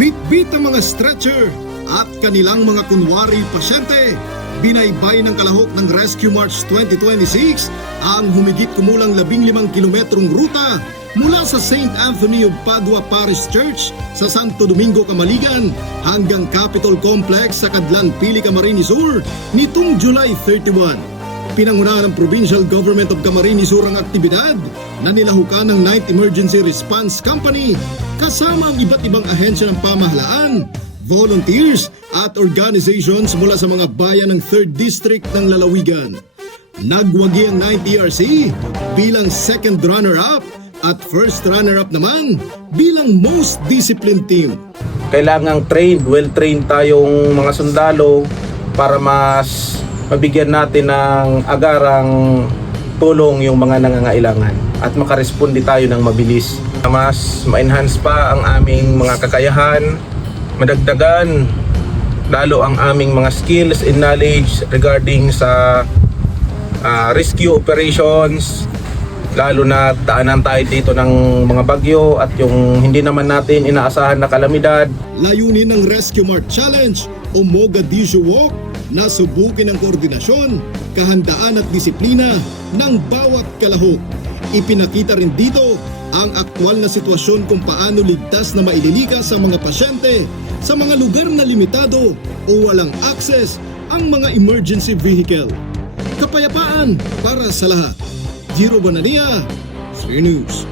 Bit-bit ang mga stretcher at kanilang mga kunwari pasyente. Binaybay ng kalahok ng Rescue March 2026 ang humigit kumulang 15 kilometrong ruta mula sa St. Anthony of Padua Parish Church sa Santo Domingo, Camaligan hanggang Capitol Complex sa Cadlan Pili, Camarines Sur nitong July 31. Pinangunahan ng Provincial Government of Camarines Sur ang aktibidad na nilahukan ng 9th Emergency Response Company kasama ang iba't ibang ahensya ng pamahalaan, volunteers at organizations mula sa mga bayan ng 3rd District ng Lalawigan. Nagwagi ang 9th ERC bilang second runner-up at first runner-up naman bilang most disciplined team. Kailangang well-trained tayong mga sundalo para mas mabigyan natin ng agarang tulong yung mga nangangailangan at makaresponde tayo ng mabilis. Mas ma-enhance pa ang aming mga kakayahan, madagdagan lalo ang aming mga skills and knowledge regarding sa rescue operations, lalo na daanan tayo dito ng mga bagyo at yung hindi naman natin inaasahan na kalamidad. Layunin ng Rescue March Challenge o Mogadishu Walk na subukin ang koordinasyon, kahandaan at disiplina ng bawat kalahok. Ipinakita rin dito ang aktwal na sitwasyon kung paano ligtas na maililikas sa mga pasyente sa mga lugar na limitado o walang access ang mga emergency vehicle. Kapayapaan para sa lahat. Giro Banania, Sphere News.